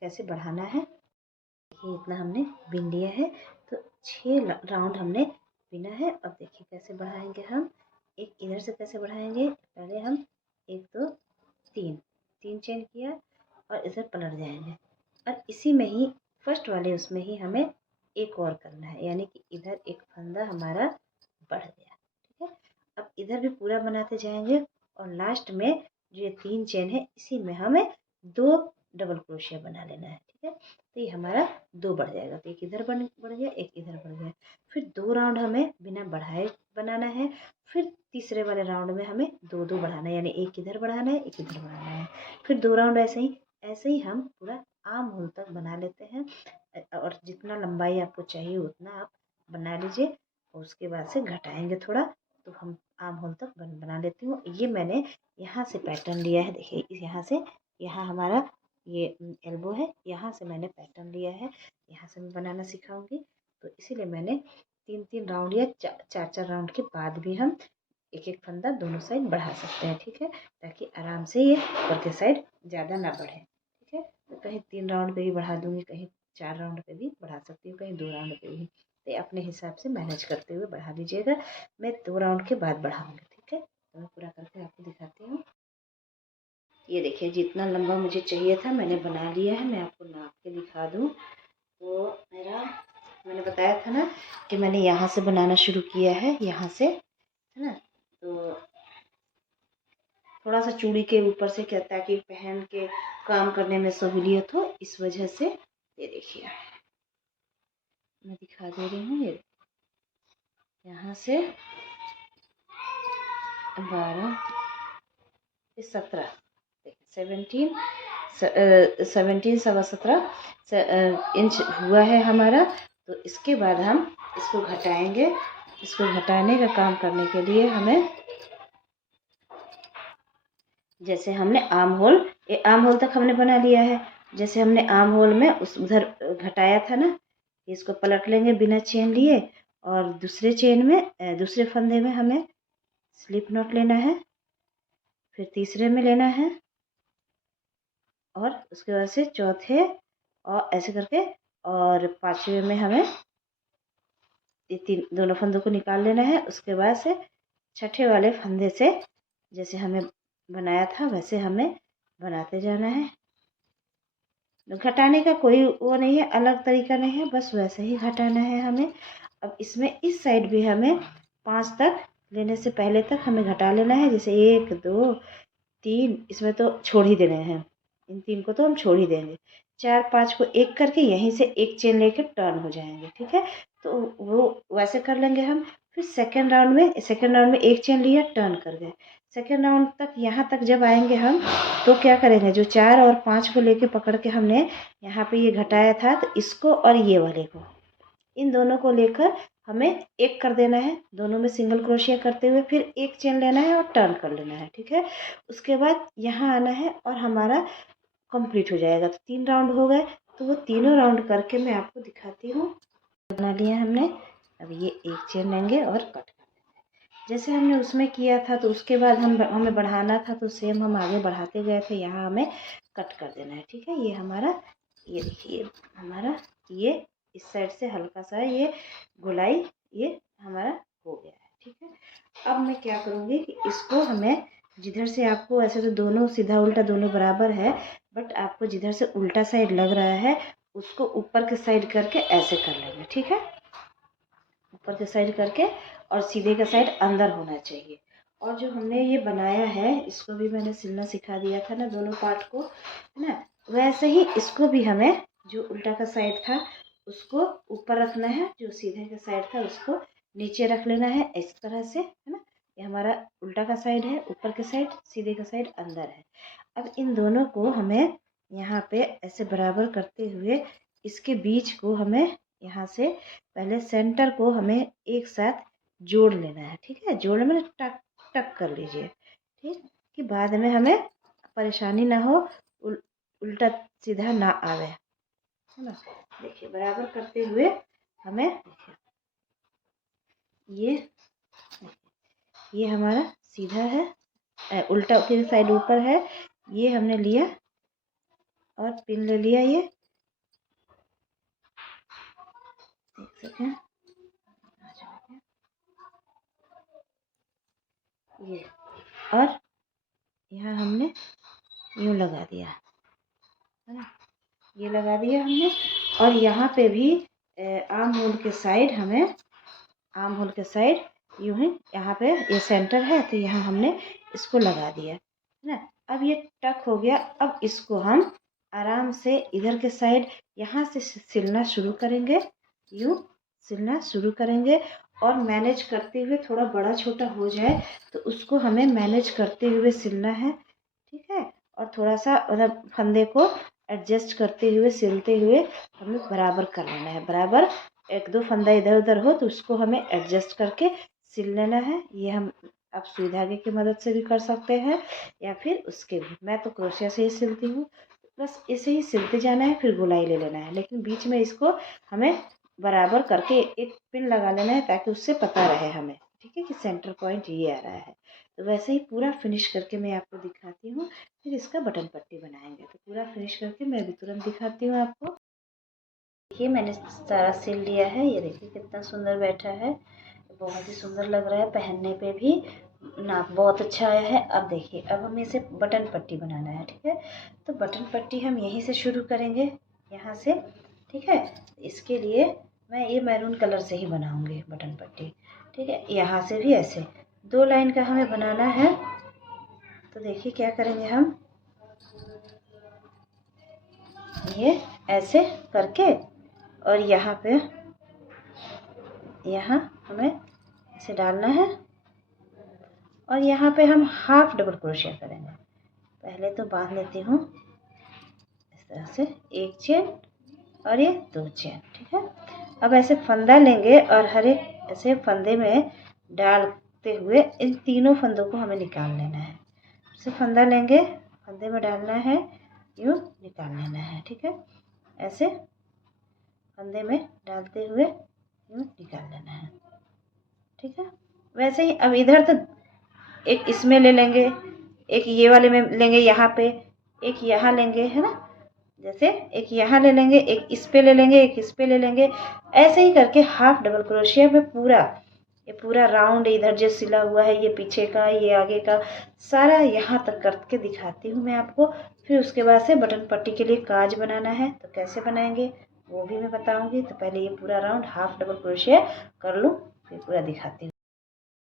कैसे बढ़ाना है। ये इतना हमने बिन लिया है, तो 6 राउंड हमने बिना है। अब देखिए कैसे बढ़ाएंगे हम। एक इधर से कैसे बढ़ाएंगे, पहले हम 1 2 3 3 चेन किया और इधर पलट जाएंगे। और इसी में ही फर्स्ट वाले उसमें ही हमें एक और करना है, यानी कि इधर एक फंदा हमारा बढ़ गया। ठीक है, अब इधर भी पूरा बनाते जाएंगे और लास्ट में जो ये 3 चेन है, इसी में हमें 2 डबल क्रोशिया बना लेना है। ठीक है, तो ये हमारा 2 बढ़ जाएगा। तो एक इधर बढ़ गया, एक इधर बढ़ गया। फिर 2 राउंड हमें बिना बढ़ाए बनाना है। फिर तीसरे वाले राउंड में हमें 2 2 बढ़ाना है, यानी एक इधर बढ़ाना है, एक इधर बढ़ाना है। फिर 2 राउंड ऐसे ही हम पूरा आर्म होल तक बना लेते हैं। और जितना लंबाई आपको चाहिए उतना आप बना लीजिए। और उसके बाद से घटाएंगे थोड़ा, तो हम आर्म होल तक बना लेती हूँ। ये मैंने यहाँ से पैटर्न लिया है। देखिए यहाँ से, यहाँ हमारा ये एल्बो है, यहाँ से मैंने पैटर्न लिया है। यहाँ से मैं बनाना सिखाऊंगी, तो इसीलिए मैंने 3 3 राउंड या 4 4 राउंड के बाद भी हम एक एक फंदा दोनों साइड बढ़ा सकते हैं। ठीक है, ताकि आराम से ये ऊपर के साइड ज़्यादा ना बढ़े। ठीक है, तो कहीं 3 राउंड पे भी बढ़ा दूंगी, कहीं 4 राउंड पे भी बढ़ा सकती हूँ, कहीं 2 राउंड पे भी। तो तो अपने हिसाब से मैनेज करते हुए बढ़ा लीजिएगा। मैं 2 राउंड के बाद बढ़ाऊँगी, ठीक है? तो मैं पूरा करके आपको दिखाती हूँ। ये देखिए जितना लंबा मुझे चाहिए था मैंने बना लिया है। मैं आपको नाप के दिखा दूँ तो मैंने बताया था ना कि मैंने यहाँ से बनाना शुरू किया है, यहाँ से, है ना? तो थोड़ा सा चूड़ी के ऊपर से क्या, ताकि पहन के काम करने में सहूलियत हो, इस वजह से। ये देखिए मैं दिखा दे रही हूँ। ये यहाँ से 12 17, देखिए 17 सवा 17 इंच हुआ है हमारा। तो इसके बाद हम इसको घटाएंगे। इसको घटाने का काम करने के लिए हमें, जैसे हमने आर्म होल, ये आर्म होल तक हमने बना लिया है। जैसे हमने आर्म होल में उस उधर घटाया था ना, इसको पलट लेंगे बिना चेन लिए, और दूसरे चेन में, दूसरे फंदे में हमें स्लिप नॉट लेना है, फिर तीसरे में लेना है, और उसके बाद से चौथे, और ऐसे करके, और पांचवे में हमें ये तीन दोनों फंदों को निकाल लेना है। उसके बाद से छठे वाले फंदे से जैसे हमें बनाया था वैसे हमें बनाते जाना है। घटाने का कोई वो नहीं है, अलग तरीका नहीं है, बस वैसे ही घटाना है हमें। अब इसमें इस साइड भी हमें 5 तक लेने से पहले तक हमें घटा लेना है। जैसे 1 2 3, इसमें तो छोड़ ही देने हैं, इन 3 को तो हम छोड़ ही देंगे। 4 5 को एक करके यहीं से एक चेन लेके टर्न हो जाएंगे, ठीक है? तो वो वैसे कर लेंगे हम। फिर सेकेंड राउंड में एक चेन लिया, टर्न कर गए। सेकेंड राउंड तक यहाँ तक जब आएंगे हम, तो क्या करेंगे, जो 4 और 5 को लेके पकड़ के हमने यहाँ पे ये घटाया था, तो इसको और ये वाले को, इन दोनों को लेकर हमें एक कर देना है। दोनों में सिंगल क्रोशिया करते हुए फिर एक चेन लेना है और टर्न कर लेना है, ठीक है? उसके बाद यहाँ आना है और हमारा कंप्लीट हो जाएगा। तो 3 राउंड हो गए। तो वो तीनों राउंड करके मैं आपको दिखाती हूँ। बना लिया हमने। अब ये एक चेन लेंगे और कट कर देंगे जैसे हमने उसमें किया था। तो उसके बाद हमें बढ़ाना था, तो सेम हम आगे बढ़ाते गए थे। यहाँ हमें कट कर देना है, ठीक है? ये हमारा, ये देखिए हमारा, ये इस साइड से हल्का सा ये गोलाई ये हमारा हो गया है, ठीक है? अब मैं क्या करूँगी कि इसको हमें जिधर से आपको, ऐसे तो दोनों सीधा उल्टा दोनों बराबर है, बट आपको जिधर से उल्टा साइड लग रहा है उसको ऊपर के साइड करके ऐसे कर लेंगे, ठीक है? ऊपर के साइड करके, और सीधे का साइड अंदर होना चाहिए। और जो हमने ये बनाया है, इसको भी मैंने सिलना सिखा दिया था ना, दोनों पार्ट को, है ना? वैसे ही इसको भी हमें, जो उल्टा का साइड था उसको ऊपर रखना है, जो सीधे का साइड था उसको नीचे रख लेना है, इस तरह से, है ना? ये हमारा उल्टा का साइड है, ऊपर के साइड, सीधे का साइड अंदर है। अब इन दोनों को हमें यहाँ पे ऐसे बराबर करते हुए, इसके बीच को हमें यहाँ से पहले सेंटर को हमें एक साथ जोड़ लेना है, ठीक है? जोड़ने में टक टक कर लीजिए, ठीक? कि बाद में हमें परेशानी ना हो, उल्टा सीधा ना आवे, है ना? देखिए बराबर करते हुए हमें, देखिए ये हमारा सीधा है, उल्टा की साइड ऊपर है, ये हमने लिया और पिन ले लिया। ये देख सकते हैं, ये, और यहाँ हमने यूँ लगा दिया, है ना? ये लगा दिया हमने। और यहाँ पे भी आर्म होल के साइड हमें, आर्म होल के साइड यूँ ही, यहाँ पे ये सेंटर है तो यहाँ हमने इसको लगा दिया, है ना? अब ये टक हो गया। अब इसको हम आराम से इधर के साइड यहाँ से सिलना शुरू करेंगे, यूँ सिलना शुरू करेंगे, और मैनेज करते हुए, थोड़ा बड़ा छोटा हो जाए तो उसको हमें मैनेज करते हुए सिलना है, ठीक है? और थोड़ा सा मतलब फंदे को एडजस्ट करते हुए सिलते हुए हमें बराबर कर लेना है। बराबर 1 2 फंदा इधर उधर हो तो उसको हमें एडजस्ट करके सिल लेना है। ये हम आप सुई धागे की मदद से भी कर सकते हैं, या फिर उसके भी, मैं तो क्रोशिया से ही सिलती हूँ। बस इसे ही सिलते जाना है, फिर गोलाई ले लेना है, लेकिन बीच में इसको हमें बराबर करके एक पिन लगा लेना है, ताकि उससे पता रहे हमें, ठीक है, कि सेंटर पॉइंट ये आ रहा है। तो वैसे ही पूरा फिनिश करके मैं आपको दिखाती हूँ। फिर इसका बटन पट्टी बनाएंगे। तो पूरा फिनिश करके मैं भी तुरंत दिखाती हूँ आपको। देखिए मैंने सारा सिल लिया है। ये देखिए कितना सुंदर बैठा है, बहुत ही सुंदर लग रहा है, पहनने पे भी नाप बहुत अच्छा आया है। अब देखिए अब हमें इसे बटन पट्टी बनाना है, ठीक है। तो बटन पट्टी हम यहीं से शुरू करेंगे, यहाँ से, ठीक है। इसके लिए मैं ये मैरून कलर से ही बनाऊंगी बटन पट्टी, ठीक है। यहाँ से भी ऐसे 2 लाइन का हमें बनाना है। तो देखिए क्या करेंगे हम, ये ऐसे करके और यहाँ पे यहाँ हमें इसे डालना है और यहाँ पे हम हाफ डबल क्रोशिया करेंगे। पहले तो बांध लेती हूँ इस तरह से, 1 चेन और ये 2 चेन, ठीक है। अब ऐसे फंदा लेंगे और हर एक ऐसे फंदे में डालते हुए इन तीनों फंदों को हमें निकाल लेना है। ऐसे फंदा लेंगे, फंदे में डालना है, यूँ निकाल लेना है, ठीक है। ऐसे फंदे में डालते हुए यूँ निकाल लेना है, ठीक है। वैसे ही अब इधर तो एक इसमें ले लेंगे, एक ये वाले में लेंगे, यहाँ पे एक यहाँ लेंगे, है ना। जैसे एक यहाँ ले लेंगे, एक इस पे ले लेंगे, एक इस पे ले लेंगे। ऐसे ही करके हाफ डबल क्रोशिया में ये पूरा राउंड इधर जो सिला हुआ है, ये पीछे का, ये आगे का, सारा यहाँ तक करके दिखाती हूँ मैं आपको। फिर उसके बाद से बटन पट्टी के लिए काज बनाना है, तो कैसे बनाएंगे वो भी मैं बताऊंगी। तो पहले ये पूरा राउंड हाफ डबल क्रोशिया कर लूँ, फिर पूरा दिखाती हूँ।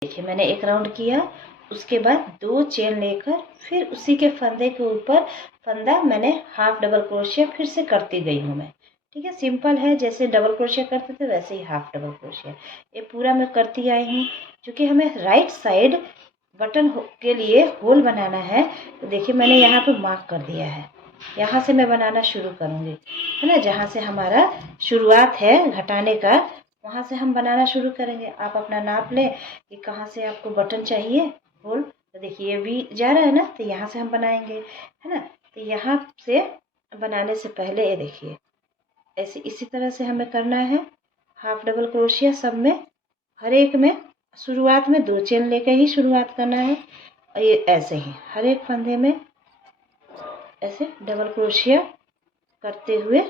देखिए मैंने एक राउंड किया, उसके बाद 2 चेन लेकर फिर उसी के फंदे के ऊपर फंदा मैंने हाफ डबल क्रोशिया फिर से करती गई हूँ मैं, ठीक है। सिंपल है, जैसे डबल क्रोशिया करते थे वैसे ही हाफ डबल क्रोशिया ये पूरा मैं करती आई हूँ। क्योंकि हमें राइट साइड बटन के लिए होल बनाना है, तो देखिए मैंने यहाँ पे मार्क कर दिया है, यहाँ से मैं बनाना शुरू करूँगी, है ना। जहाँ से हमारा शुरुआत है घटाने का, वहाँ से हम बनाना शुरू करेंगे। आप अपना नाप लें कि कहाँ से आपको बटन चाहिए होल। तो देखिए ये भी जा रहा है ना, तो यहाँ से हम बनाएंगे, है ना। तो यहाँ से बनाने से पहले ये देखिए ऐसे इसी तरह से हमें करना है हाफ डबल क्रोशिया सब में, हर एक में शुरुआत में 2 चेन लेकर ही शुरुआत करना है। और ये ऐसे ही हर एक फंदे में ऐसे डबल क्रोशिया करते हुए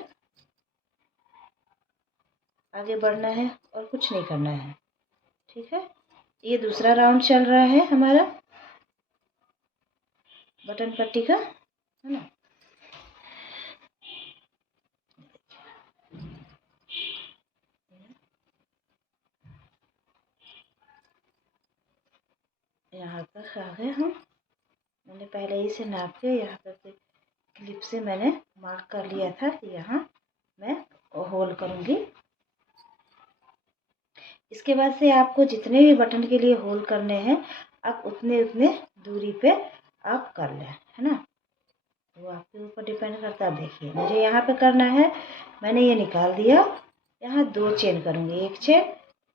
आगे बढ़ना है और कुछ नहीं करना है, ठीक है। ये दूसरा राउंड चल रहा है हमारा बटन पट्टी का, है ना। यहाँ तक आ गए हम, मैंने पहले ही से नाप के यहाँ तक क्लिप से मैंने मार्क कर लिया था कि यहाँ मैं होल करूँगी। इसके बाद से आपको जितने भी बटन के लिए होल करने हैं आप उतने दूरी पे आप कर लें, है ना। वो आपके ऊपर डिपेंड करता है। देखिए मुझे यहाँ पे करना है, मैंने ये निकाल दिया, यहाँ 2 चेन करूँगी, 1 चेन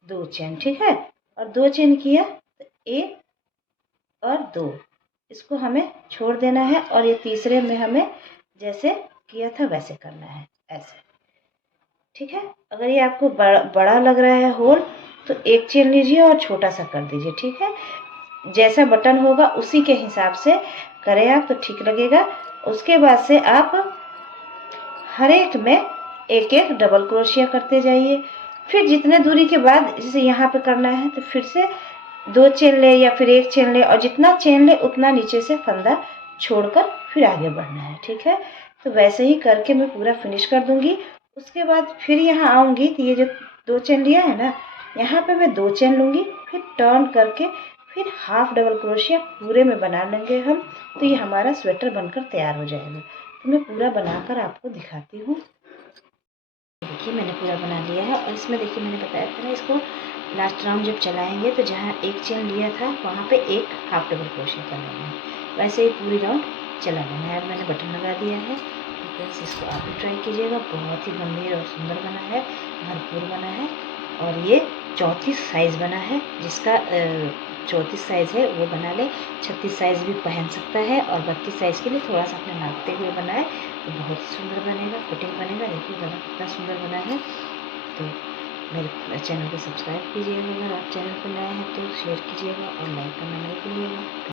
2 चेन, ठीक है। और 2 चेन किया तो 1 और 2 इसको हमें छोड़ देना है और ये तीसरे में हमें जैसे किया था वैसे करना है, ऐसे, ठीक है। अगर ये आपको बड़ा लग रहा है होल तो 1 चेन लीजिए और छोटा सा कर दीजिए, ठीक है। जैसा बटन होगा उसी के हिसाब से करें आप तो ठीक लगेगा। उसके बाद से आप हर एक में एक एक डबल क्रोशिया करते जाइए। फिर जितने दूरी के बाद जैसे यहाँ पे करना है तो फिर से 2 चेन ले या फिर 1 चेन ले, और जितना चेन ले उतना नीचे से फंदा छोड़कर फिर आगे बढ़ना है, ठीक है। तो वैसे ही करके मैं पूरा फिनिश कर दूंगी। उसके बाद फिर यहाँ आऊँगी तो ये जो 2 चेन लिया है ना, यहाँ पे मैं 2 चेन लूँगी, फिर टर्न करके फिर हाफ डबल क्रोशिया पूरे में बना लेंगे हम, तो ये हमारा स्वेटर बनकर तैयार हो जाएगा। तो मैं पूरा बनाकर आपको दिखाती हूँ। देखिए मैंने पूरा बना लिया है और इसमें देखिए मैंने बताया था ना, इसको लास्ट राउंड जब चलाएंगे तो जहाँ 1 चेन लिया था वहाँ पे एक हाफ डबल क्रोशिया कर लेना है, वैसे ही पूरी राउंड चला लेना है। अब मैंने बटन लगा दिया है, तो फ्रेंड्स इसको आप भी ट्राई कीजिएगा, बहुत ही गंभीर और सुंदर बना है, भरपूर बना है। और ये 34 साइज़ बना है, जिसका 34 साइज़ है वो बना ले, 36 साइज़ भी पहन सकता है, और 32 साइज़ के लिए थोड़ा सा अपने नापते हुए बनाए तो बहुत ही सुंदर बनेगा, फिटिंग बनेगा। देखिए गला कितना सुंदर बना है। तो मेरे चैनल को सब्सक्राइब कीजिएगा, अगर आप चैनल पर नए हैं तो शेयर कीजिएगा और लाइक करना नहीं भूलिएगा।